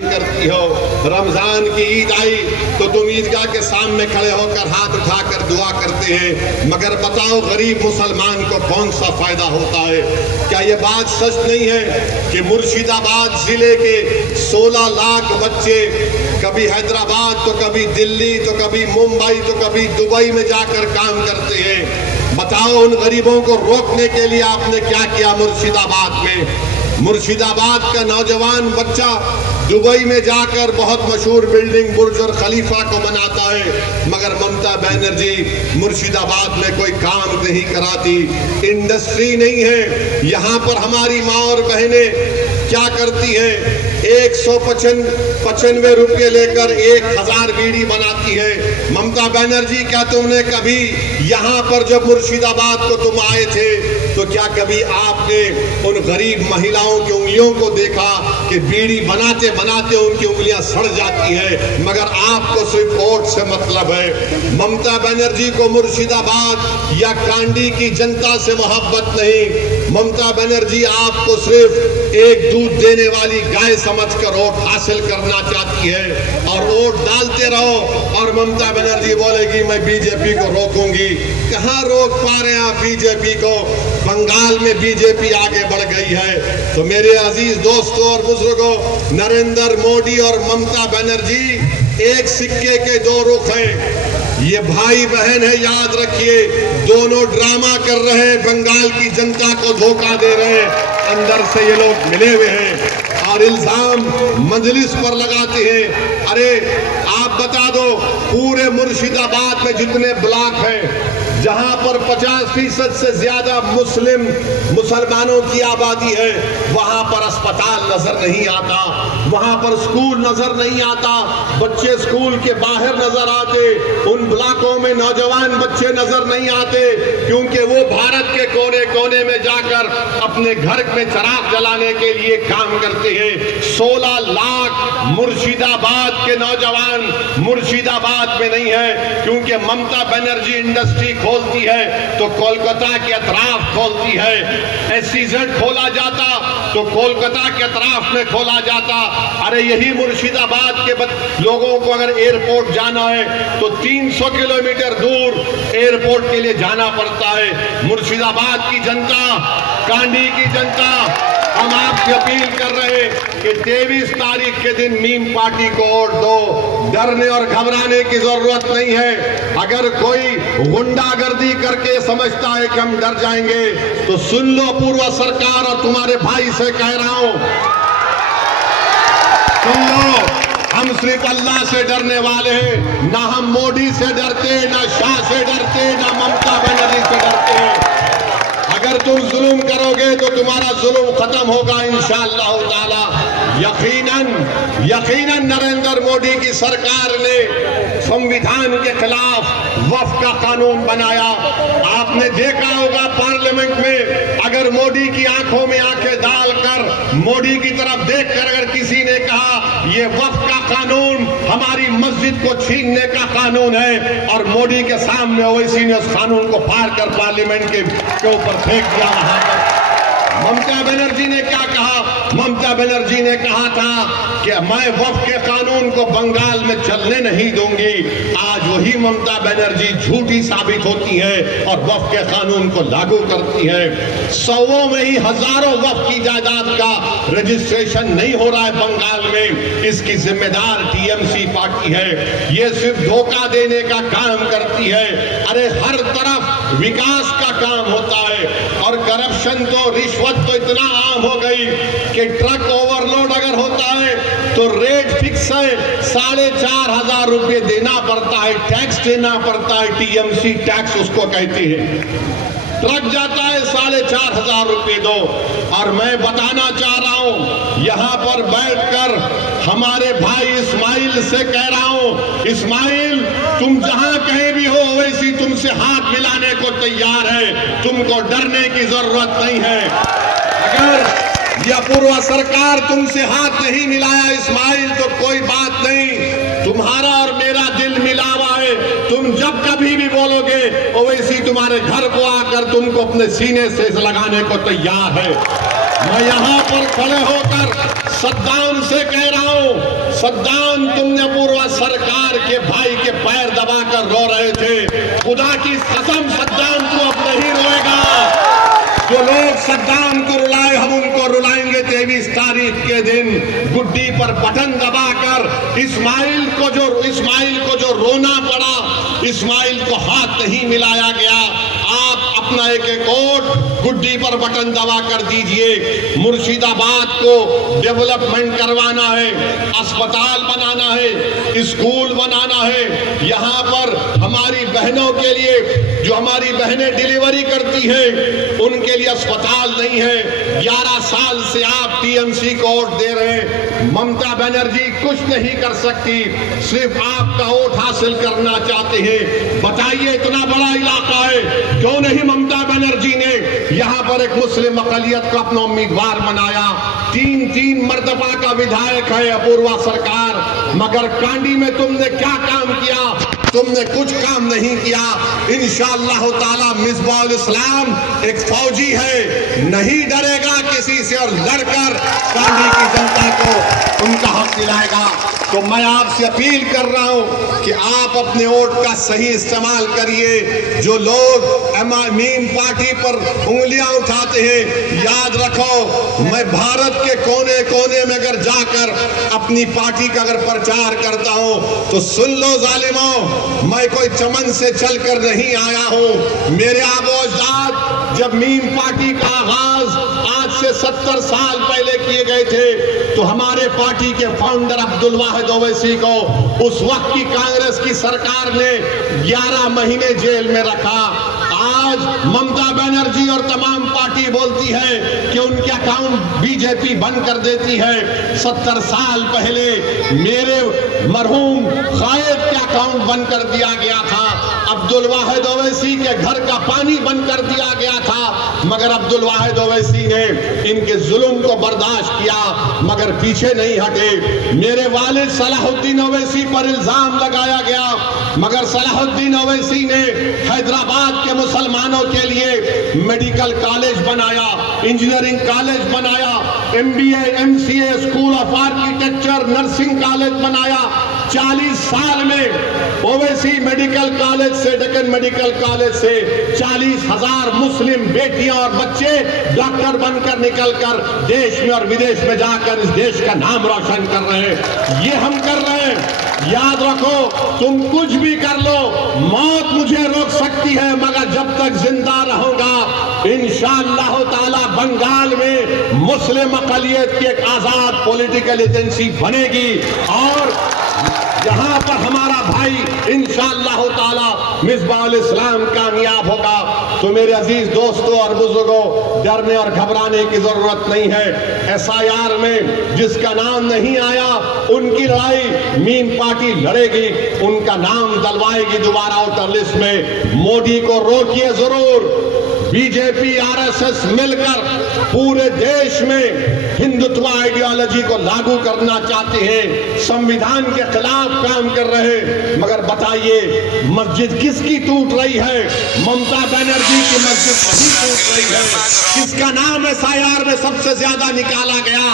करती हो। रमजान की ईद आई तो तुम ईदगाह के सामने खड़े होकर हाथ उठाकर दुआ करते हैं, मगर बताओ गरीब मुसलमान को कौन सा फायदा होता है? क्या ये बात सच नहीं है कि मुर्शिदाबाद जिले के 16 लाख बच्चे कभी हैदराबाद तो कभी दिल्ली तो कभी मुंबई तो कभी दुबई में जाकर काम करते हैं? बताओ उन गरीबों को रोकने के लिए आपने क्या किया मुर्शिदाबाद में? मुर्शिदाबाद का नौजवान बच्चा दुबई में जाकर बहुत मशहूर बिल्डिंग बुर्ज और खलीफा को बनाता है, मगर ममता बनर्जी मुर्शिदाबाद में कोई काम नहीं कराती। इंडस्ट्री नहीं है। यहाँ पर हमारी माँ और बहनें क्या करती हैं? 195 रुपये लेकर 1000 बीड़ी बनाती है। ममता बनर्जी, क्या तुमने कभी यहाँ पर जब मुर्शिदाबाद को तुम आए थे तो क्या कभी आपने उन गरीब महिलाओं की उंगलियों को देखा कि बीड़ी बनाते बनाते उनकी उंगलियां सड़ जाती है? मगर आपको सिर्फ वोट से मतलब है। ममता बनर्जी को मुर्शिदाबाद या कांडी की जनता से मोहब्बत नहीं। ममता बनर्जी आपको सिर्फ एक दूध देने वाली गाय समझकर वोट हासिल करना चाहती है, और वोट डालते रहो और ममता बनर्जी बोलेगी मैं बीजेपी को रोकूंगी। कहां रोक पा रहे हैं आप बीजेपी को? बंगाल में बीजेपी आगे बढ़ गई है। तो मेरे अजीज दोस्तों और बुजुर्गों, नरेंद्र मोदी और ममता बनर्जी एक सिक्के के दो रुख हैं। ये भाई बहन है, याद रखिए। दोनों ड्रामा कर रहे हैं, बंगाल की जनता को धोखा दे रहे हैं। अंदर से ये लोग मिले हुए हैं और इल्जाम मजलिस पर लगाते हैं। अरे आप बता दो, पूरे मुर्शिदाबाद में जितने ब्लॉक हैं जहां पर 50% से ज्यादा मुसलमानों की आबादी है, वहां पर अस्पताल नजर नहीं आता, वहां पर स्कूल नजर नहीं आता, बच्चे स्कूल के बाहर नजर आते, उन ब्लॉकों में नौजवान बच्चे नजर नहीं आते, क्योंकि वो भारत के कोने कोने में जाकर अपने घर में चिराग जलाने के लिए काम करते हैं। 16 लाख मुर्शिदाबाद के नौजवान मुर्शिदाबाद में नहीं है, क्योंकि ममता बनर्जी इंडस्ट्री खोलती है तो कोलकाता के अतराफ खोलती है। एसईजेड खोला जाता तो कोलकाता के अतराफ में खोला जाता। अरे यही मुर्शिदाबाद के लोगों को अगर एयरपोर्ट जाना है तो 300 किलोमीटर दूर एयरपोर्ट के लिए जाना पड़ता है। मुर्शिदाबाद की जनता, कांडी की जनता, हम आपसे अपील कर रहे हैं कि 23 तारीख के दिन मीम पार्टी को वोट दो। डरने और घबराने की जरूरत नहीं है। अगर कोई गुंडागर्दी करके समझता है कि हम डर जाएंगे तो सुन लो, पूर्व सरकार और तुम्हारे भाई से कह रहा हूं, सुन लो, हम सिर्फ अल्लाह से डरने वाले हैं। ना हम मोदी से डरते, ना शाह से डरते, ना ममता बनर्जी से डरते हैं। अगर तुम जुल्म करोगे तो तुम्हारा जुल्म खत्म होगा इंशाअल्लाह ताला। यकीनन नरेंद्र मोदी की सरकार ने संविधान के खिलाफ वक्फ का कानून बनाया। आपने देखा होगा पार्लियामेंट में, अगर मोदी की आंखों में आंखें डालकर मोदी की तरफ देखकर अगर किसी ने कहा ये वक्फ का कानून हमारी मस्जिद को छीनने का कानून है, और मोदी के सामने ओवैसी ने उस कानून को फाड़ कर पार्लियामेंट के ऊपर फेंक दिया। वहां पर ममता बनर्जी ने क्या कहा? ममता बनर्जी ने कहा था कि मैं वक्फ के कानून को बंगाल में चलने नहीं दूंगी। आज वही ममता बनर्जी झूठी साबित होती है और वक्फ के कानून को लागू करती है। सौों में ही हजारों वक्फ की जायदाद का रजिस्ट्रेशन नहीं हो रहा है बंगाल में। इसकी जिम्मेदार टीएमसी पार्टी है। ये सिर्फ धोखा देने का काम करती है। अरे हर तरफ विकास का काम होता है, और करप्शन तो, रिश्वत तो इतना आम हो गई कि ट्रक ओवरलोड अगर होता है तो रेट फिक्स है, 4500 रुपये देना पड़ता है, टैक्स देना पड़ता है। टीएमसी टैक्स उसको कहती है। ट्रक जाता है 4500 रुपये दो। और मैं बताना चाह रहा हूं, यहां पर बैठकर हमारे भाई इस्माइल से कह रहा हूं, इस्माइल तुम जहां कहीं भी हो वैसी तुमसे हाथ मिलाने को तैयार है। तुमको डरने की जरूरत नहीं है। अगर यह पूर्व सरकार तुमसे हाथ नहीं मिलाया इस्माइल तो कोई बात नहीं, तुम्हारा और मेरा दिल मिला हुआ है। तुम जब कभी भी बोलोगे ओवैसी तुम्हारे घर को आकर तुमको अपने सीने से लगाने को तैयार है। मैं यहां पर खड़े होकर सद्दाम से कह रहा हूं, सद्दाम तुमने पूर्व सरकार के भाई के पैर दबाकर रो रहे थे, खुदा की कसम सद्दाम तू अब नहीं रोएगा। जो लोग सद्दाम को रुलाए हम उनको रुलाएंगे 23 तारीख के दिन। गुड्डी पर बटन दबाकर इस्माइल को जो रोना पड़ा, इस्माइल को हाथ नहीं मिलाया गया। आप अपना एक वोट गुड्डी पर बटन दबा कर दीजिए। मुर्शिदाबाद को डेवलपमेंट करवाना है, अस्पताल बनाना है, स्कूल बनाना है। यहाँ पर हमारी बहनों के लिए, जो हमारी बहनें डिलीवरी करती हैं, उनके लिए अस्पताल नहीं है। 11 साल से आप टीएमसी को वोट दे रहे हैं। ममता बनर्जी कुछ नहीं कर सकती, सिर्फ आपका वोट हासिल करना चाहते हैं। बताइए, इतना बड़ा इलाका है, क्यों नहीं ममता बनर्जी ने यहाँ पर एक मुस्लिम अक़लियत को अपना उम्मीदवार बनाया। 3 मर्तबा का विधायक है अपूर्वा सरकार, मगर कांडी में तुमने क्या काम किया? तुमने कुछ काम नहीं किया। इंशाअल्लाह ताला मिसबाहुल इस्लाम एक फौजी है, नहीं डरेगा किसी से और लड़कर कांडी की जनता को उनका हक दिलाएगा। तो मैं आपसे अपील कर रहा हूं कि आप अपने वोट का सही इस्तेमाल करिए। जो लोग मीम पार्टी पर उंगलियां उठाते हैं, याद रखो, मैं भारत के कोने कोने में अगर जाकर अपनी पार्टी का अगर प्रचार करता हूं तो सुन लो जालिमों, मैं कोई चमन से चलकर नहीं आया हूं। मेरे आबो-अजदाद जब मीम पार्टी का आगाज आज से 70 साल पहले किए गए थे, तो हमारे पार्टी के फाउंडर अब्दुल वाहिद ओवैसी को उस वक्त की कांग्रेस की सरकार ने 11 महीने जेल में रखा। आज ममता बनर्जी और तमाम पार्टी बोलती है कि उनके अकाउंट बीजेपी बंद कर देती है। 70 साल पहले मेरे मरहूम कायद के अकाउंट बंद कर दिया गया था। अब्दुल वाहिद ओवैसी के घर का पानी बंद कर दिया गया था, मगर अब्दुल वाहिद ओवैसी ने इनके जुल्म को बर्दाश्त किया, मगर पीछे नहीं हटे। मेरे वालिद सलाहुद्दीन ओवैसी पर इल्जाम लगाया गया, मगर सलाहुद्दीन ओवैसी ने हैदराबाद के मुसलमानों के लिए मेडिकल कॉलेज बनाया, इंजीनियरिंग कॉलेज बनाया, MBA MCA school of architecture nursing college बनाया। 40 साल में ओवैसी मेडिकल कॉलेज से, डेक्कन मेडिकल कॉलेज से 40,000 मुस्लिम बेटियां और बच्चे डॉक्टर बनकर निकलकर देश में और विदेश में जाकर इस देश का नाम रोशन कर रहे हैं। ये हम कर रहे हैं। याद रखो, तुम कुछ भी कर लो, मौत मुझे रोक सकती है, मगर जब तक जिंदा रहूंगा इंशाअल्लाह ताला बंगाल में मुस्लिम अक़लियत की एक आजाद पॉलिटिकल एजेंसी बनेगी और यहाँ पर हमारा भाई इंशाअल्लाह ताला मिसबाहुल इस्लाम कामयाब होगा। तो मेरे अजीज दोस्तों और बुजुर्गों, डरने और घबराने की जरूरत नहीं है। SIR में जिसका नाम नहीं आया, उनकी लड़ाई मीम पार्टी लड़ेगी, उनका नाम दलवाएगी दोबारा वोटर लिस्ट में। मोदी को रोकिए जरूर। बीजेपी RSS मिलकर पूरे देश में हिंदुत्व आइडियोलॉजी को लागू करना चाहते हैं, संविधान के खिलाफ काम कर रहे हैं। मगर बताइए, मस्जिद किसकी टूट रही है? ममता बनर्जी की मस्जिद नहीं टूट रही है। किसका नाम SIR में सबसे ज्यादा निकाला गया?